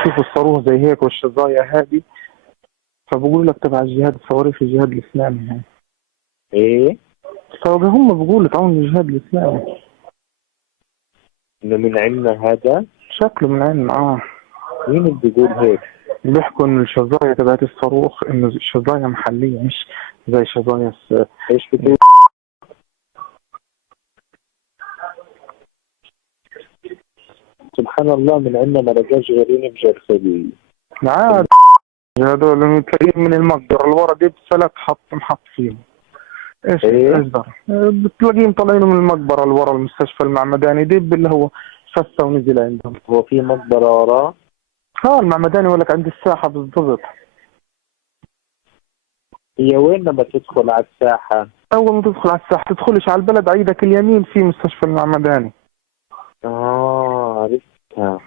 يشوفوا الصاروخ زي هيك والشظايا هذه، فبقول لك تبع الجهاد الصواريخ الجهاد الإسلامي هاي. ايه؟ فهم بيقولوا تعاون الجهاد الإسلامي. انه من عندنا هذا؟ شكله من عندنا مين اللي بيقول هيك؟ بيحكوا إن الشظايا تبعت الصاروخ إنه شظايا محلية مش زي شظايا ايش بتقول؟ سبحان الله، من عندنا ما لقاش غيرين بجرثومة. عاد هذول تلاقيهم من المقبرة اللي ورا دي بثلاث محط فيهم. ايش ايه؟ اصدر بتلاقيهم طالعين من المقبرة اللي ورا المستشفى المعمداني دي اللي هو فسه ونزل عندهم. هو في مقبرة وراه؟ المعمداني ولك عند الساحة بالضبط. هي وين لما تدخل على الساحة؟ أول ما تدخل على الساحة تدخلش على البلد، عيدك اليمين في مستشفى المعمداني. عرفتها.